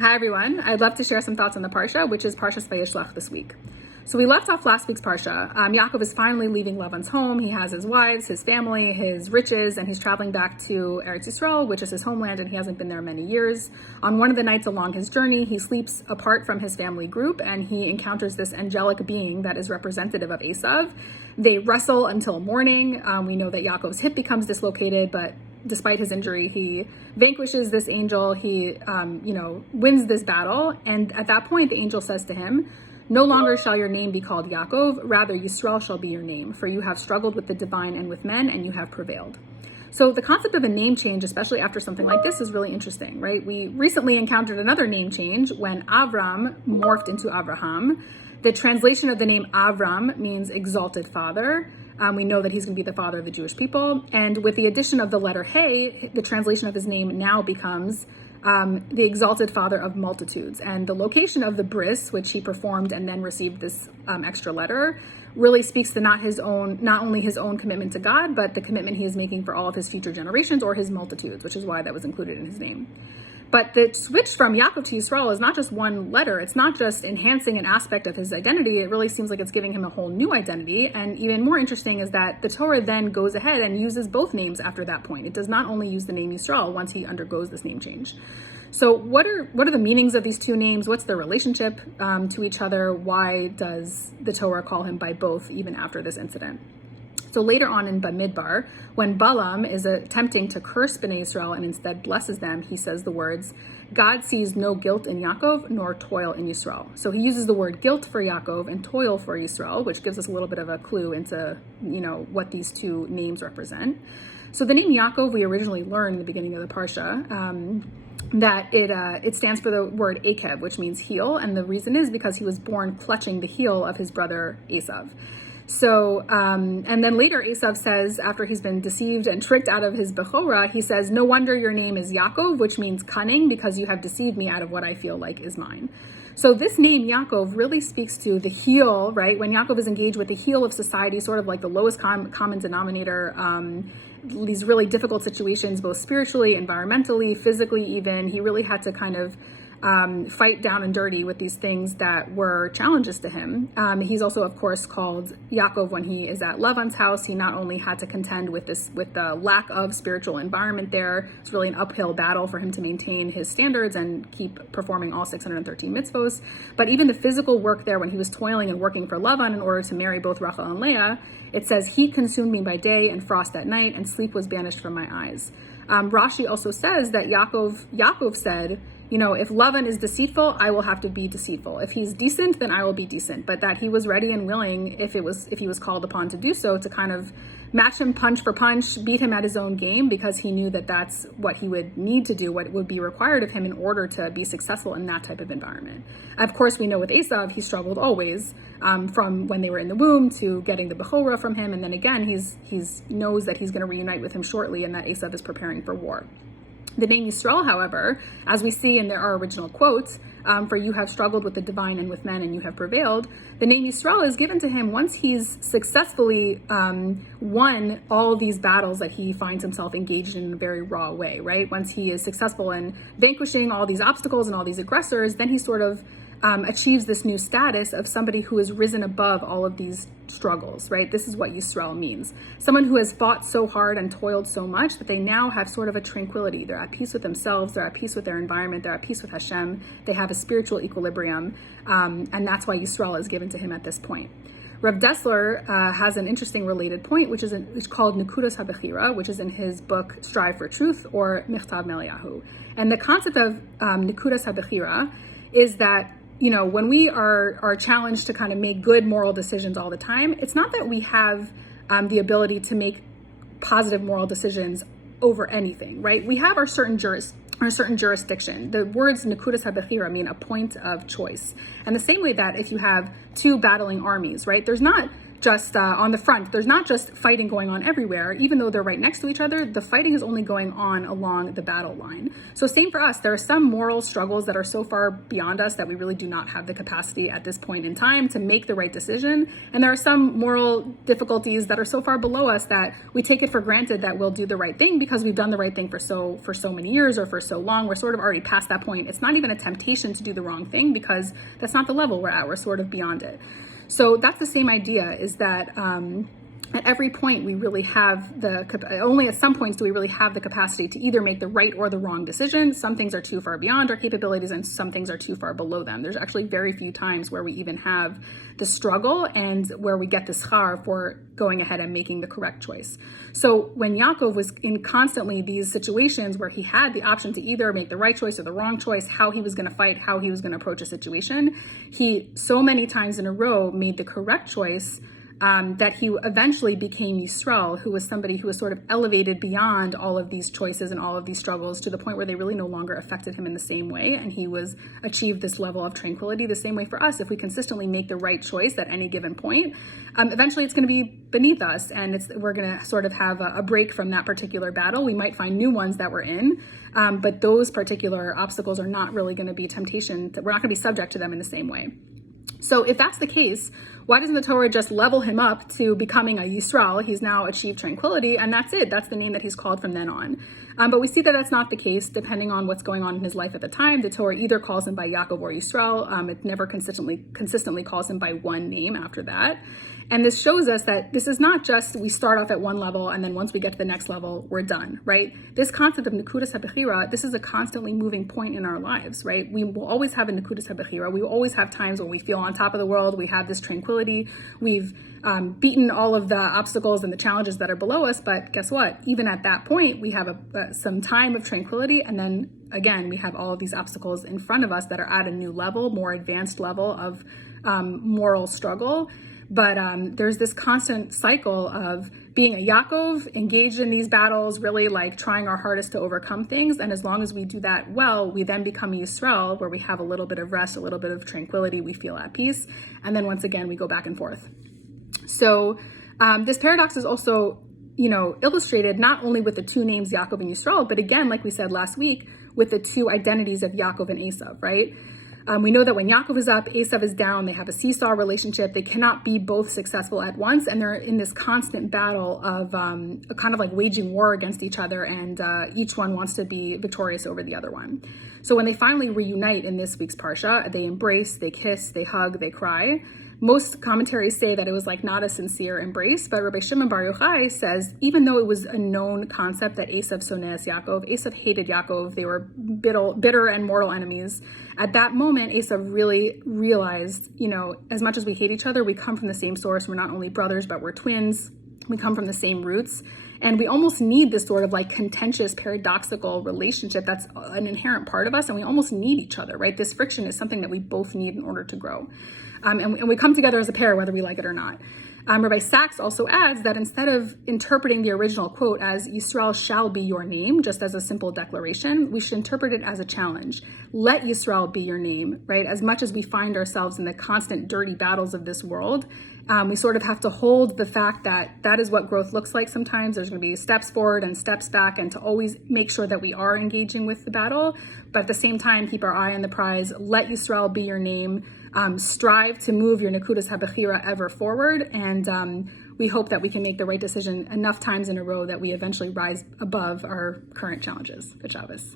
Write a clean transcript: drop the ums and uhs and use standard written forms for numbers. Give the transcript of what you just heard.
Hi everyone, I'd love to share some thoughts on the Parsha, which is Parshas Vayishlach this week. So we left off last week's Parsha. Yaakov is finally leaving Lavan's home. He has his wives, his family, his riches, and he's traveling back to Eretz Yisrael, which is his homeland, and he hasn't been there many years. On one of the nights along his journey, he sleeps apart from his family group, and he encounters this angelic being that is representative of Esav. They wrestle until morning. We know that Yaakov's hip becomes dislocated, but despite his injury, he vanquishes this angel. He, wins this battle. And at that point, the angel says to him, "No longer shall your name be called Yaakov, rather Yisrael shall be your name, for you have struggled with the divine and with men, and you have prevailed." So the concept of a name change, especially after something like this, is really interesting, right? We recently encountered another name change when Avram morphed into Avraham. The translation of the name Avram means exalted father. We know that he's going to be the father of the Jewish people. And with the addition of the letter Hey, the translation of his name now becomes the exalted father of multitudes. And the location of the bris, which he performed and then received this extra letter, really speaks to not only his own commitment to God, but the commitment he is making for all of his future generations or his multitudes, which is why that was included in his name. But the switch from Yaakov to Yisrael is not just one letter. It's not just enhancing an aspect of his identity. It really seems like it's giving him a whole new identity. And even more interesting is that the Torah then goes ahead and uses both names after that point. It does not only use the name Yisrael once he undergoes this name change. So what are the meanings of these two names? What's their relationship to each other? Why does the Torah call him by both even after this incident? So later on in Bamidbar, when Balaam is attempting to curse Bnei Israel and instead blesses them, he says the words, "God sees no guilt in Yaakov nor toil in Yisrael." So he uses the word guilt for Yaakov and toil for Yisrael, which gives us a little bit of a clue into, what these two names represent. So the name Yaakov, we originally learned in the beginning of the Parsha, that it stands for the word Akev, which means heel. And the reason is because he was born clutching the heel of his brother Esav. So, and then later Esav says, after he's been deceived and tricked out of his Bechorah, he says, "No wonder your name is Yaakov," which means cunning, because you have deceived me out of what I feel like is mine. So this name Yaakov really speaks to the heel, right? When Yaakov is engaged with the heel of society, sort of like the lowest common denominator, these really difficult situations, both spiritually, environmentally, physically even, he really had to kind of fight down and dirty with these things that were challenges to him. He's also, of course, called Yaakov when he is at Lavan's house. He not only had to contend with the lack of spiritual environment there. It's really an uphill battle for him to maintain his standards and keep performing all 613 mitzvos. But even the physical work there, when he was toiling and working for Lavan in order to marry both Rachel and Leah, it says, "Heat consumed me by day and frost at night, and sleep was banished from my eyes." Rashi also says that Yaakov said, if Lavan is deceitful, I will have to be deceitful. If he's decent, then I will be decent. But that he was ready and willing, if he was called upon to do so, to kind of match him punch for punch, beat him at his own game, because he knew that that's what he would need to do, what would be required of him in order to be successful in that type of environment. Of course, we know with Esav, he struggled always, from when they were in the womb to getting the Bechorah from him. And then again, he's knows that he's going to reunite with him shortly, and that Esav is preparing for war. The name Yisrael, however, as we see in our original quotes, for "you have struggled with the divine and with men, and you have prevailed," the name Yisrael is given to him once he's successfully won all these battles that he finds himself engaged in a very raw way, right? Once he is successful in vanquishing all these obstacles and all these aggressors, then he sort of achieves this new status of somebody who has risen above all of these struggles, right? This is what Yisrael means. Someone who has fought so hard and toiled so much that they now have sort of a tranquility. They're at peace with themselves. They're at peace with their environment. They're at peace with Hashem. They have a spiritual equilibrium. And that's why Yisrael is given to him at this point. Rav Dessler has an interesting related point, which is called Nekudas HaBechira, which is in his book Strive for Truth, or Michtav Meliyahu. And the concept of Nekudas HaBechira is that when we are challenged to kind of make good moral decisions all the time, it's not that we have the ability to make positive moral decisions over anything, right? We have our certain jurisdiction. The words Nekudas HaBechira mean a point of choice. And the same way that if you have two battling armies, right, there's not just on the front. There's not just fighting going on everywhere. Even though they're right next to each other, the fighting is only going on along the battle line. So same for us. There are some moral struggles that are so far beyond us that we really do not have the capacity at this point in time to make the right decision. And there are some moral difficulties that are so far below us that we take it for granted that we'll do the right thing because we've done the right thing for so many years or for so long. We're sort of already past that point. It's not even a temptation to do the wrong thing because that's not the level we're at. We're sort of beyond it. So that's the same idea, is that at every point we really have only at some points do we really have the capacity to either make the right or the wrong decision. Some things are too far beyond our capabilities and some things are too far below them. There's actually very few times where we even have the struggle and where we get the schar for going ahead and making the correct choice. So when Yaakov was in constantly these situations where he had the option to either make the right choice or the wrong choice, how he was going to fight, how he was going to approach a situation, he so many times in a row made the correct choice, that he eventually became Yisrael, who was somebody who was sort of elevated beyond all of these choices and all of these struggles to the point where they really no longer affected him in the same way. And he was achieved this level of tranquility the same way for us. If we consistently make the right choice at any given point, eventually it's going to be beneath us and we're going to sort of have a break from that particular battle. We might find new ones that we're in, but those particular obstacles are not really going to be temptation. We're not going to be subject to them in the same way. So if that's the case, why doesn't the Torah just level him up to becoming a Yisrael? He's now achieved tranquility, and that's it. That's the name that he's called from then on. But we see that that's not the case, depending on what's going on in his life at the time. The Torah either calls him by Yaakov or Yisrael. It never consistently calls him by one name after that. And this shows us that this is not just we start off at one level and then once we get to the next level, we're done, right? This concept of Nekudas HaBechira, this is a constantly moving point in our lives, right? We will always have a Nekudas HaBechira. We will always have times when we feel on top of the world. We have this tranquility. We've beaten all of the obstacles and the challenges that are below us. But guess what? Even at that point, we have some time of tranquility. And then again, we have all of these obstacles in front of us that are at a new level, more advanced level of moral struggle. But there's this constant cycle of being a Yaakov, engaged in these battles, really like trying our hardest to overcome things. And as long as we do that well, we then become a Yisrael, where we have a little bit of rest, a little bit of tranquility, we feel at peace. And then once again, we go back and forth. So this paradox is also, illustrated not only with the two names Yaakov and Yisrael, but again, like we said last week, with the two identities of Yaakov and Esav, right? We know that when Yaakov is up, Esav is down. They have a seesaw relationship. They cannot be both successful at once. And they're in this constant battle of kind of like waging war against each other. And each one wants to be victorious over the other one. So when they finally reunite in this week's Parsha, they embrace, they kiss, they hug, they cry. Most commentaries say that it was like not a sincere embrace, but Rabbi Shimon Bar Yochai says, even though it was a known concept that Esav sones Yaakov, Esav hated Yaakov, they were bitter and mortal enemies. At that moment, Esav really realized, as much as we hate each other, we come from the same source. We're not only brothers, but we're twins. We come from the same roots. And we almost need this sort of like contentious, paradoxical relationship that's an inherent part of us. And we almost need each other, right? This friction is something that we both need in order to grow. And we come together as a pair, whether we like it or not. Rabbi Sachs also adds that instead of interpreting the original quote as Yisrael shall be your name, just as a simple declaration, we should interpret it as a challenge. Let Yisrael be your name, right? As much as we find ourselves in the constant dirty battles of this world, we sort of have to hold the fact that that is what growth looks like sometimes. There's going to be steps forward and steps back, and to always make sure that we are engaging with the battle, but at the same time, keep our eye on the prize. Let Yisrael be your name. Strive to move your Nekudas HaBechira ever forward, and we hope that we can make the right decision enough times in a row that we eventually rise above our current challenges. Good Shabbos.